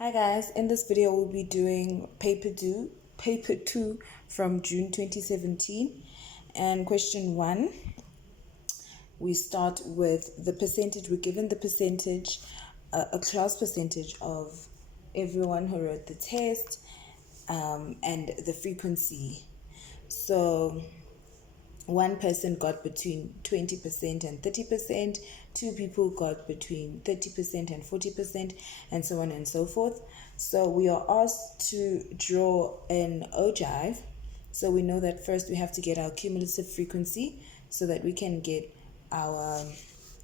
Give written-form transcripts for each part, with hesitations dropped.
Hi guys, in this video we'll be doing paper 2 from June 2017, and question 1. We start with the percentage. We're given the percentage, a class percentage of everyone who wrote the test, and the frequency. So one person got between 20% and 30%, two people got between 30% and 40%, and so on and so forth. So we are asked to draw an ogive. So we know that first we have to get our cumulative frequency so that we can get our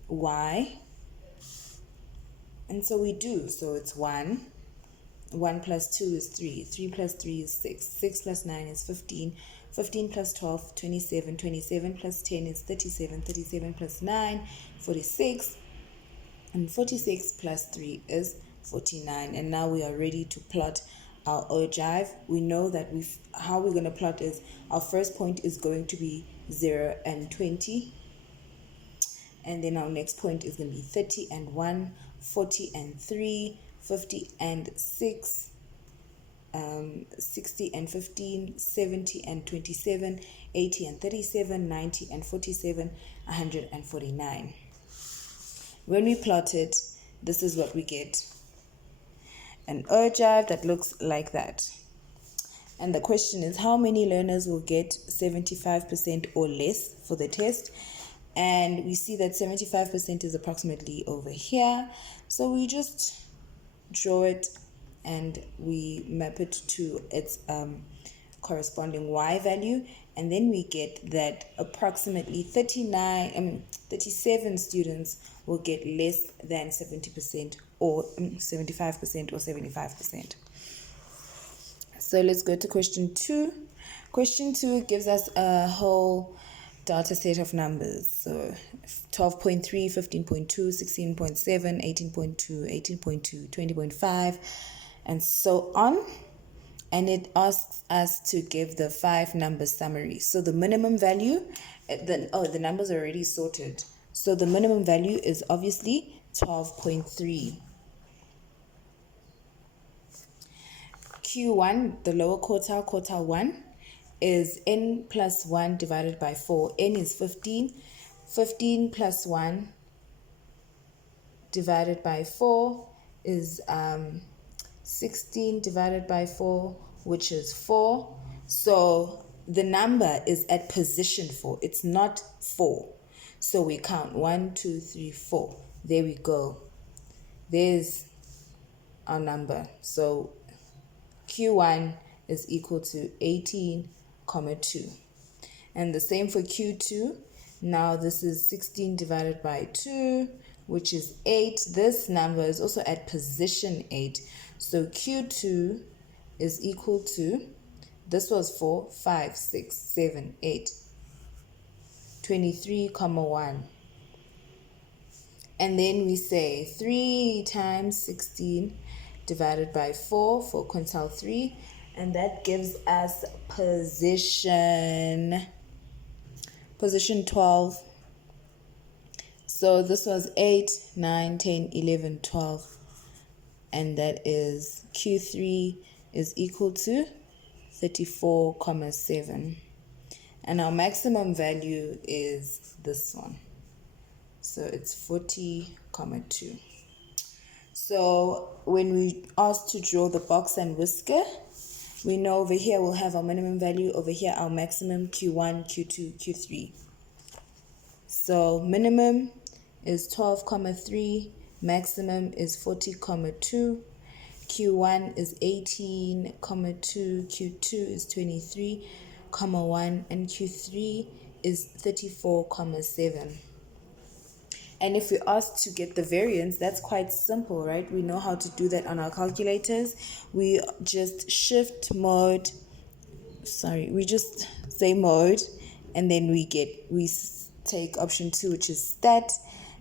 y. And so we do. So it's 1. 1 plus 2 is 3. 3 plus 3 is 6. 6 plus 9 is 15. 15 plus 12, 27. 27 plus 10 is 37. 37 plus 9, 46. And 46 plus 3 is 49. And now we are ready to plot our ogive. We know that how we're going to plot is our first point is going to be 0 and 20. And then our next point is going to be 30 and 1, 40 and 3, 50 and 6, 60 and 15, 70 and 27, 80 and 37, 90 and 47, 149. When we plot it, this is what we get. An ogive that looks like that. And the question is, how many learners will get 75% or less for the test? And we see that 75% is approximately over here. So we just draw it and we map it to its corresponding y value, and then we get that approximately 37 students will get less than 70% or 75% or 75%. So let's go to question 2. Question 2 gives us a whole data set of numbers. So 12.3, 15.2, 16.7, 18.2, 18.2, 20.5, and so on. And it asks us to give the 5 number summary. So the minimum value, the numbers are already sorted. So the minimum value is obviously 12.3. Q1, the lower quartile, quartile 1, is n plus 1 divided by 4. N is 15. 15 plus 1 divided by 4 is 16 divided by 4, which is 4. So the number is at position 4. It's not 4. So we count 1, 2, 3, 4. There we go. There's our number. So Q1 is equal to 18,2. And the same for Q2. Now this is 16 divided by 2, which is 8. This number is also at position 8. So Q2 is equal to, this was 4, 5, 6, 7, 8, 23,1. And then we say 3 times 16 divided by 4 for quintile 3. And that gives us position 12. So this was 8, 9, 10, 11, 12. And that is Q3 is equal to 34,7. And our maximum value is this one. So it's 40,2. So when we asked to draw the box and whisker, we know over here we'll have our minimum value, over here our maximum, Q1, Q2, Q3. So minimum is 12,3, maximum is 40,2, Q1 is 18,2, Q2 is 23,1, and Q3 is 34,7. And if we asked to get the variance, that's quite simple, right? We know how to do that on our calculators. We just we just say mode, and then we take option 2, which is stat,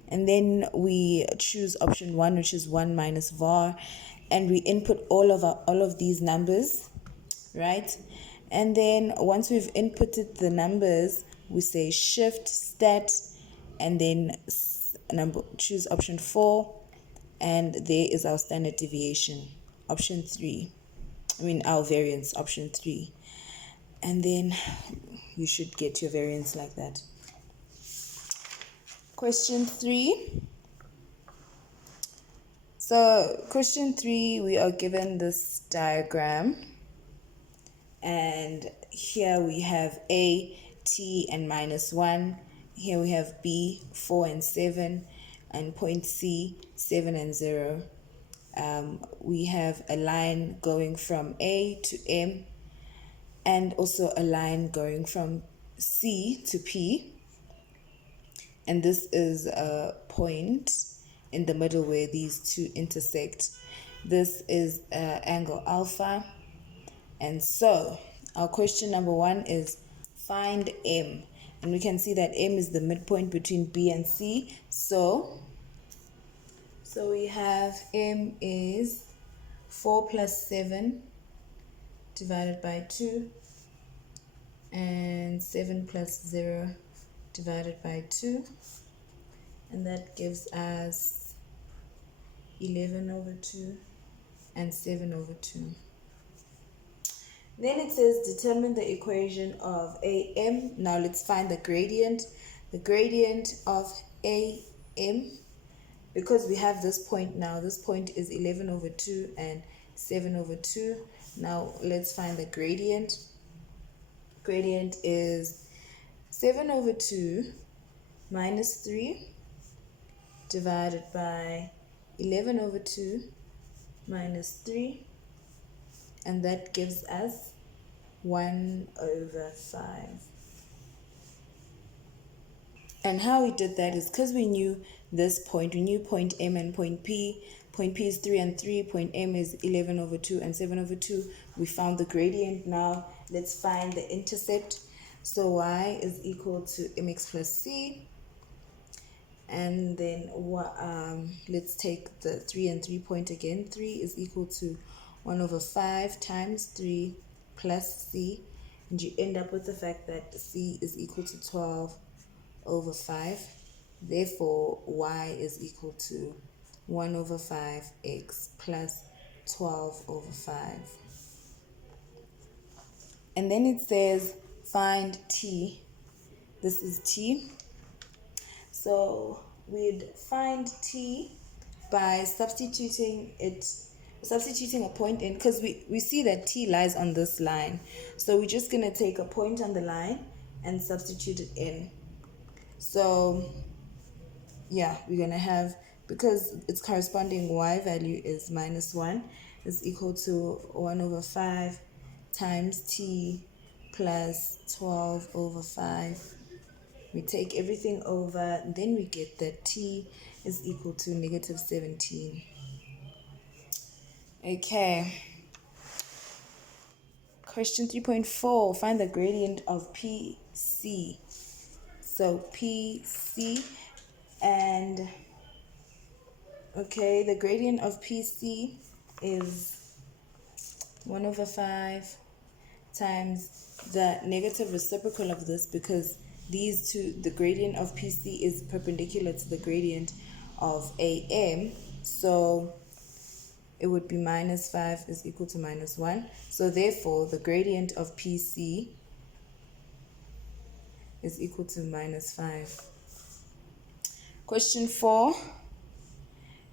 and then we choose option 1, which is 1 minus var, and we input all of these numbers, right? And then once we've inputted the numbers, we say shift stat, and then choose option 4, and there is our standard deviation. option 3. Our variance, option 3. And then you should get your variance like that. Question 3. So question 3, we are given this diagram. And here we have A, T, and -1. Here we have B, 4 and 7. And point C, 7 and 0. We have a line going from A to M, and also a line going from C to P. And this is a point in the middle where these two intersect. This is angle alpha. And so our question number 1 is find M. And we can see that M is the midpoint between B and C. So we have M is 4 plus 7 divided by 2, and 7 plus 0 divided by 2, and that gives us 11 over 2 and 7 over 2. Then it says determine the equation of AM. Now let's find the gradient. The gradient of AM, because we have this point now, this point is 11 over 2 and 7 over 2. Now let's find the gradient. Gradient is 7 over 2 minus 3 divided by 11 over 2 minus 3, and that gives us 1 over 5. And how we did that is because we knew this point, we knew point M and point P. Point P is 3 and 3, point M is 11 over 2 and 7 over 2. We found the gradient. Now let's find the intercept. So y is equal to mx plus c. And then let's take the 3 and 3 point again. 3 is equal to 1 over 5 times 3 plus c. And you end up with the fact that c is equal to 12 over 5. Therefore, y is equal to 1 over 5x plus 12 over 5. And then it says find t. This is t. So we'd find t by substituting a point in, because we see that t lies on this line. So we're just going to take a point on the line and substitute it in. So yeah, we're going to have, because its corresponding y value is -1, is equal to 1 over 5 times t plus 12 over 5. We take everything over, then we get that t is equal to -17. Okay. Question 3.4, find the gradient of PC. So PC, and okay, the gradient of PC is 1 over 5 times the negative reciprocal of this, because these two, the gradient of PC is perpendicular to the gradient of AM. So it would be -5 is equal to -1. So therefore, the gradient of PC is equal to -5. Question 4.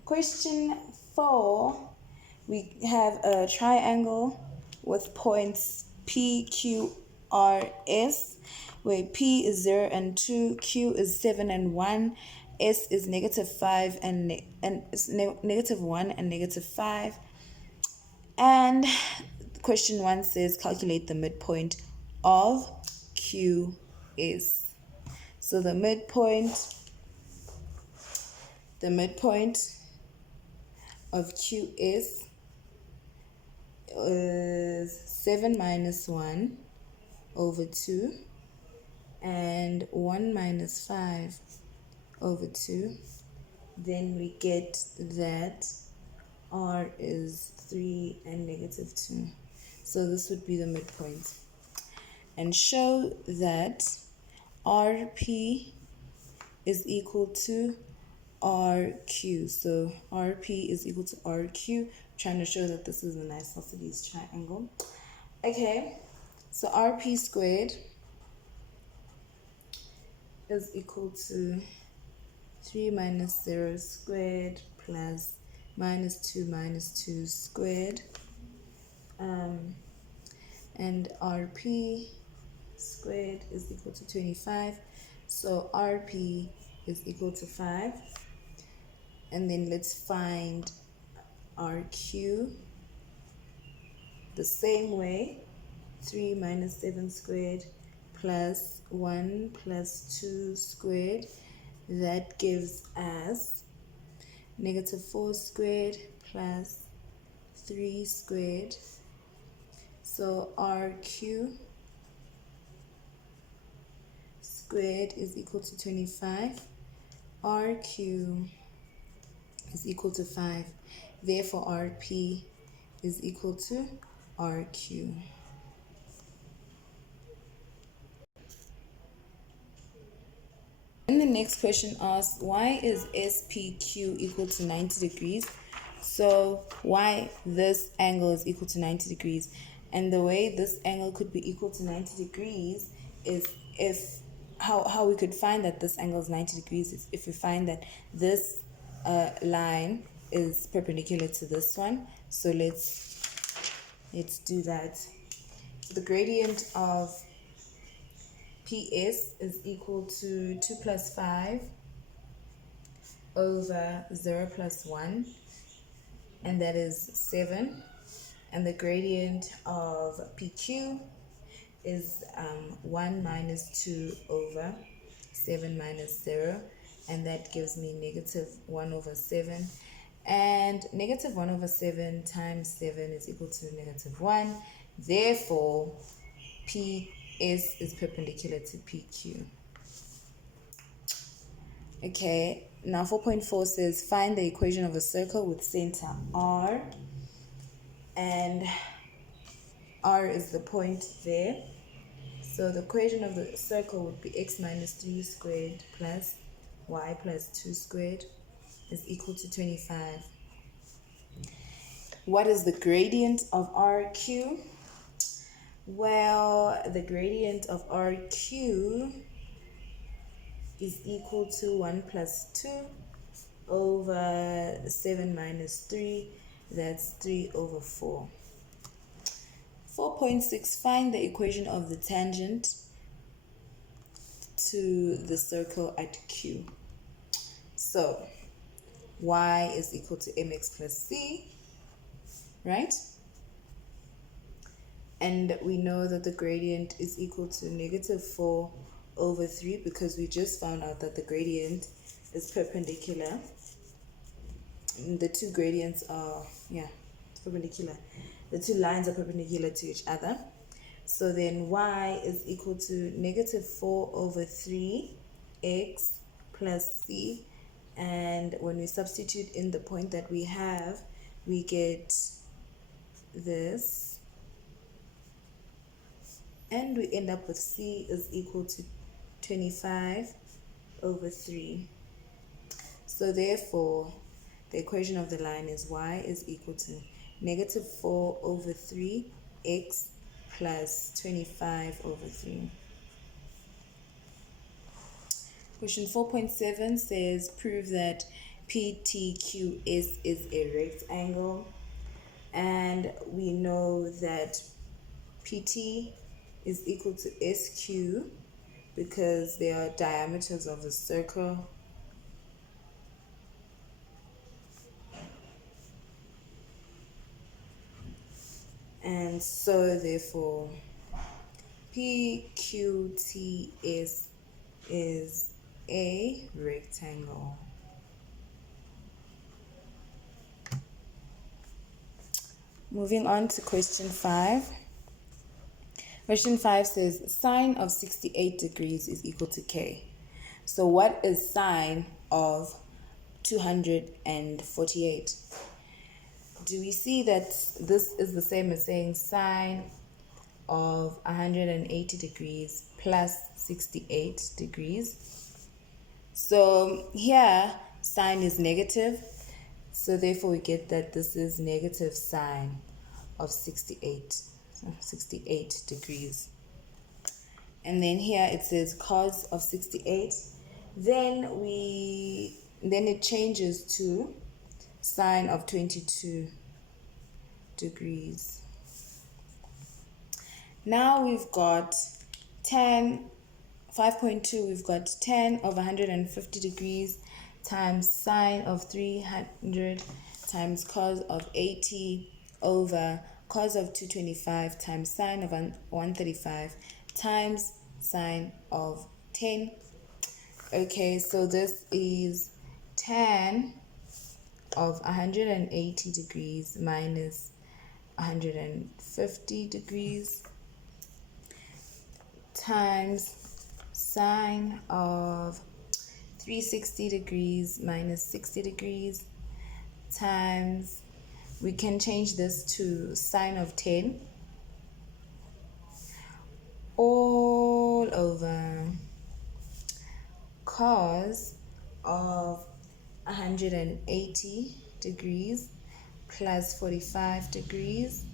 Question 4, we have a triangle with points P, Q, R, S, where P is 0 and 2, Q is 7 and 1, S is -5 and it's -1 and -5. And question 1 says calculate the midpoint of QS. So the midpoint of QS is 7 minus 1 over 2 and 1 minus 5 over 2. Then we get that R is 3 and -2. So this would be the midpoint. And show that RP is equal to RQ. So RP is equal to RQ. trying to show that this is an isosceles triangle. Okay, so RP squared is equal to 3 minus 0 squared plus minus 2 squared. And RP squared is equal to 25. So RP is equal to 5. And then let's find RQ the same way. 3 minus 7 squared plus 1 plus 2 squared. That gives us negative 4 squared plus 3 squared. So RQ squared is equal to 25. RQ is equal to 5. Therefore, RP is equal to RQ. And the next question asks, why is SPQ equal to 90 degrees? So why this angle is equal to 90 degrees? And the way this angle could be equal to 90 degrees is how we could find that this angle is 90 degrees is if we find that this line is perpendicular to this one. So let's do that. So the gradient of PS is equal to 2 plus 5 over 0 plus 1, and that is 7. And the gradient of PQ is 1 minus 2 over 7 minus 0, and that gives me negative 1 over 7. And negative 1 over 7 times 7 is equal to negative 1. Therefore, PS is perpendicular to PQ. Okay, now 4.4 says find the equation of a circle with center R, and R is the point there. So the equation of the circle would be x minus 3 squared plus y plus 2 squared is equal to 25. What is the gradient of RQ? Well, the gradient of RQ is equal to 1 plus 2 over 7 minus 3. That's 3 over 4. 4.6, find the equation of the tangent to the circle at Q. So, y is equal to mx plus c, right? And we know that the gradient is equal to negative 4 over 3 because we just found out that the gradient is perpendicular. The two gradients are, perpendicular. The two lines are perpendicular to each other. So then y is equal to negative 4 over 3 x plus c. And when we substitute in the point that we have, we get this. And we end up with c is equal to 25 over 3. So therefore, the equation of the line is y is equal to negative 4 over 3 x plus 25 over 3. Question 4.7 says prove that PTQS is a rectangle, and we know that PT is equal to SQ because they are diameters of the circle. And so therefore PQTS is a rectangle. Moving on to question 5. Question 5 says sine of 68 degrees is equal to K. So what is sine of 248? Do we see that this is the same as saying sine of 180 degrees plus 68 degrees? So here sine is negative, So therefore we get that this is negative sine of 68 degrees. And then here it says cos of 68. Then it changes to sine of 22 degrees. Now we've got 5.2, we've got 10 over 150 degrees times sine of 300 times cos of 80 over cos of 225 times sine of 135 times sine of 10. Okay, so this is 10 of 180 degrees minus 150 degrees times sine of 360 degrees minus 60 degrees times, we can change this to sine of 10 all over cos of 180 degrees plus 45 degrees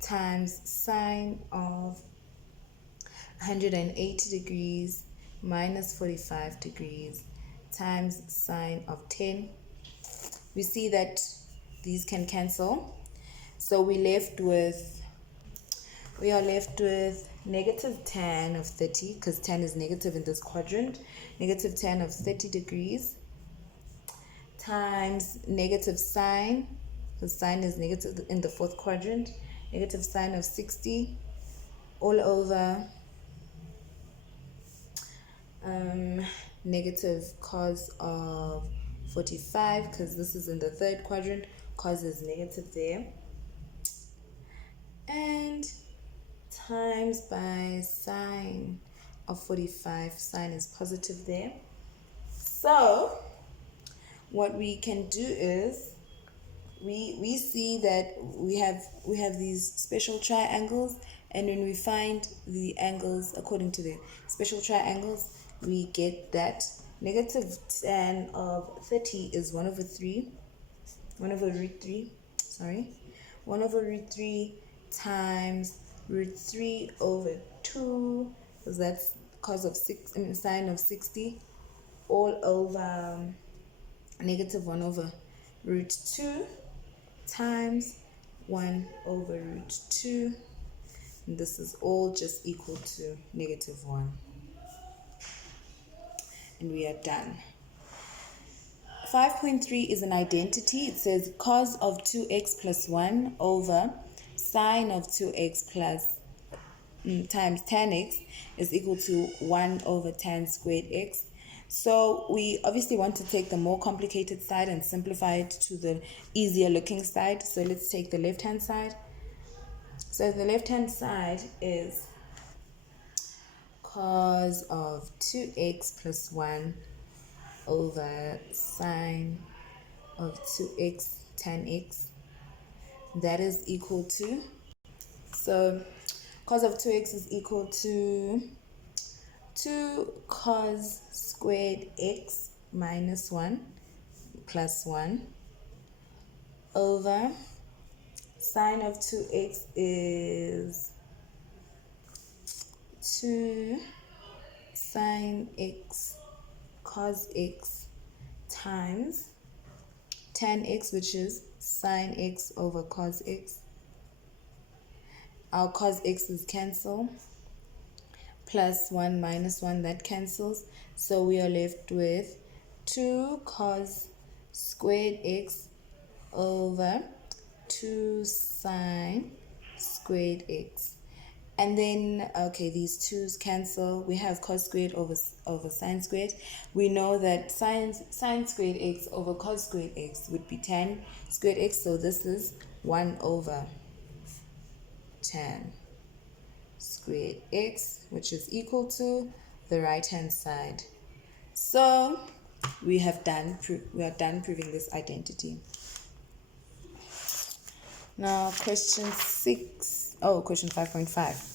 times sine of 180 degrees minus 45 degrees times sine of 10. We see that these can cancel. So we are left with negative tan of 30, because tan is negative in this quadrant, negative tan of 30 degrees times negative sine, because sine is negative in the fourth quadrant, negative sine of 60 all over negative cos of 45, because this is in the third quadrant, cos is negative there, and times by sine of 45, sine is positive there. So what we can do is we see that we have these special triangles, and when we find the angles according to the special triangles, we get that negative tan of 30 is 1 over root 3 times root 3 over 2, because that's sine of 60 all over negative 1 over root 2 times 1 over root 2, and this is all just equal to negative 1. And we are done. 5.3 is an identity. It says cos of 2x plus 1 over sine of 2x plus times tan x is equal to 1 over tan squared x. So we obviously want to take the more complicated side and simplify it to the easier looking side. So let's take the left hand side. So the left hand side is cos of 2x plus 1 over sine of 2x tan x. That is equal to, so cos of 2x is equal to 2 cos squared x minus 1 plus 1 over sine of 2x is 2 sine x cos x times tan x, which is sine x over cos x. Our cos x's cancel, plus 1 minus 1, that cancels. So we are left with 2 cos squared x over 2 sine squared x. And then, okay, these 2's cancel. We have cos squared over sine squared. We know that sine squared x over cos squared x would be tan squared x. So this is 1 over tan squared x, which is equal to the right hand side. So we are done proving this identity. Now question 5.5.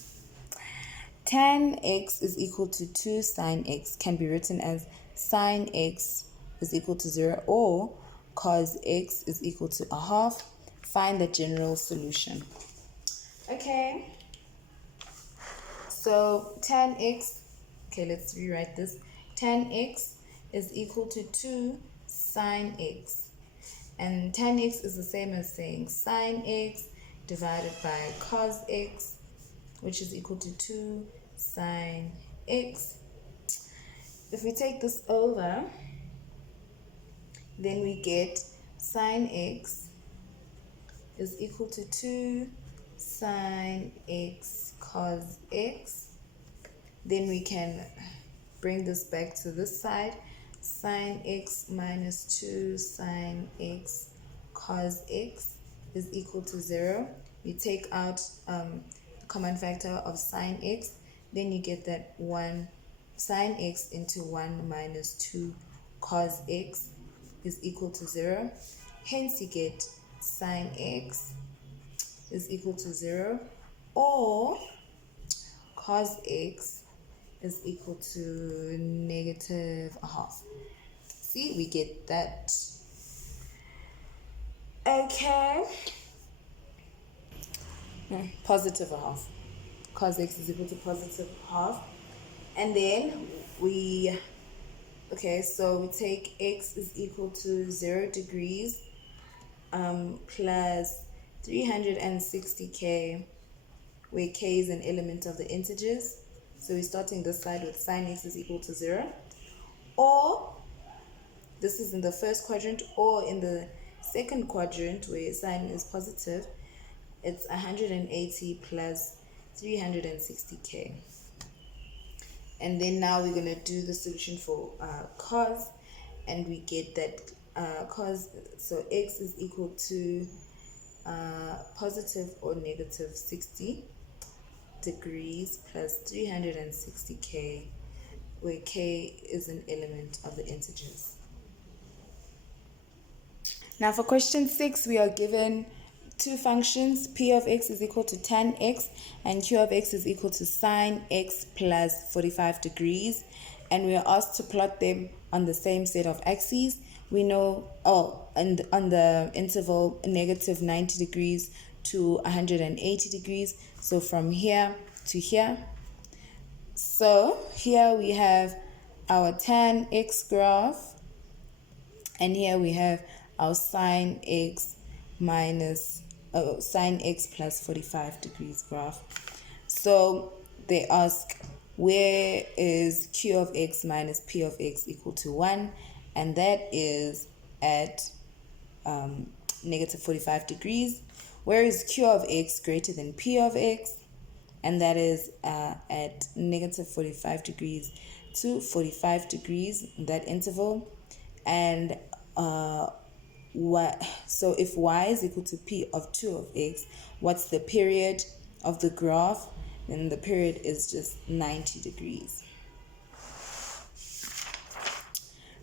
Tan x is equal to 2 sine x can be written as sine x is equal to 0, or cos x is equal to a half. Find the general solution. Okay, so tan x, okay, let's rewrite this. Tan x is equal to 2 sine x. And tan x is the same as saying sine x divided by cos x, which is equal to 2 sine x. If we take this over, then we get sine x is equal to 2 sine x cos x. Then we can bring this back to this side. Sine x minus 2 sine x cos x is equal to 0. You take out the common factor of sine x, then you get that 1 sine x into 1 minus 2 cos x is equal to 0. Hence you get sine x is equal to 0, or cos x is equal to negative a half. See, we get that. Okay. Positive a half. Cos x is equal to positive half. And then we, okay, so we take x is equal to 0 degrees plus 360k, where k is an element of the integers. So we're starting this side with sine x is equal to 0. Or, this is in the first quadrant, or in the second quadrant where sine is positive, it's 180 plus 360k. And then now we're going to do the solution for cos, and we get that cos, so x is equal to positive or negative 60 degrees plus 360k, where k is an element of the integers. Now for question 6, we are given two functions. P of x is equal to tan x and Q of x is equal to sine x plus 45 degrees. And we are asked to plot them on the same set of axes. We know, and on the interval negative 90 degrees to 180 degrees. So from here to here. So here we have our tan x graph, and here we have our sine x minus sine x plus 45 degrees graph. So they ask, where is Q of x minus P of x equal to 1? And that is at negative 45 degrees. Where is Q of x greater than P of x? And that is at negative 45 degrees to 45 degrees, that interval. And so if y is equal to P of 2 of x, what's the period of the graph? Then the period is just 90 degrees.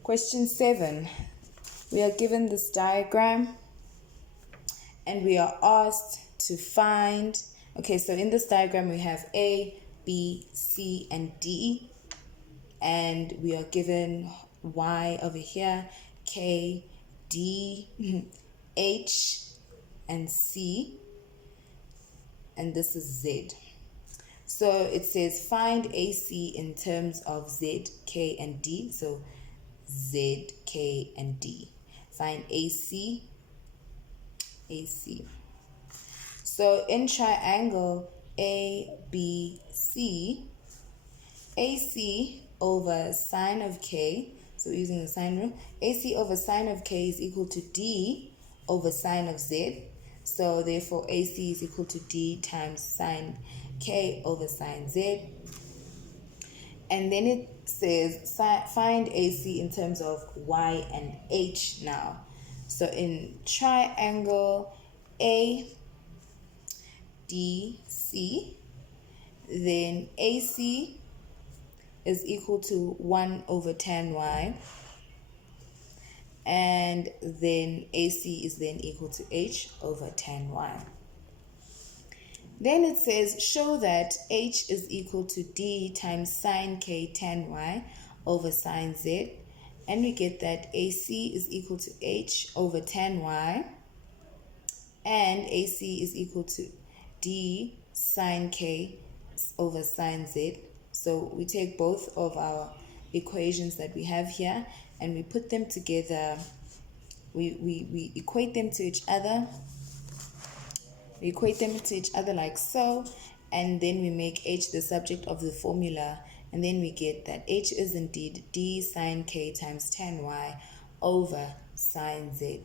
Question 7. We are given this diagram and we are asked to find, okay, so in this diagram we have A, B, C, and D, and we are given Y over here, K, D, H, and C, and this is Z. So it says find AC in terms of Z, K, and D. So Z, K, and D. Find AC. So in triangle ABC, AC over sine of K, so using the sine rule, AC over sine of K is equal to D over sine of Z. So therefore AC is equal to D times sine K over sine Z. And then it says find AC in terms of Y and H now. So in triangle ADC, then AC is equal to 1 over tan Y, and then AC is then equal to H over tan Y. Then it says show that H is equal to D times sine K tan Y over sine Z, and we get that AC is equal to H over tan Y, and AC is equal to D sine K over sine Z. So we take both of our equations that we have here and we put them together. We equate them to each other. We equate them to each other like so, and then we make H the subject of the formula, and then we get that H is indeed D sine K times tan Y over sine Z.